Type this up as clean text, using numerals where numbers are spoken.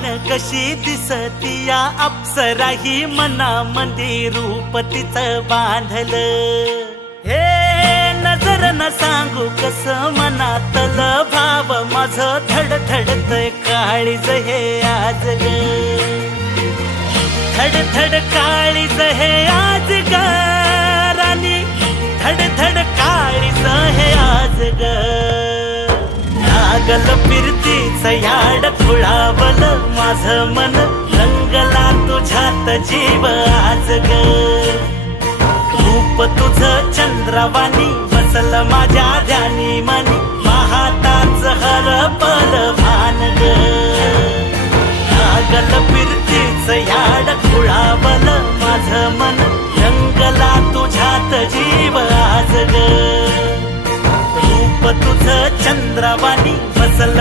छान कशी दिसती या अप्सरा ही मनामंदी रूप तिचं बांधलं हे नजर न सांगू कस मनातल भाव माझं धडधडतय काळीज हे आज ग धडधड काळीज हे आज ग राणी धडधड काळीज हे आज ग लागल फिरतीच याड खुळावल माझं मन रंगला तुझ्यात जीव आज ग रूप तुझं चंद्रवाणी बसल माझ्या ध्यानी मनी पाहताच हरपल भान ग लागल फिरतीच याड खुळावल माझं मन रंगला तुझ्यात जीव आज ग रूप तुझं चंद्रवाणी बसल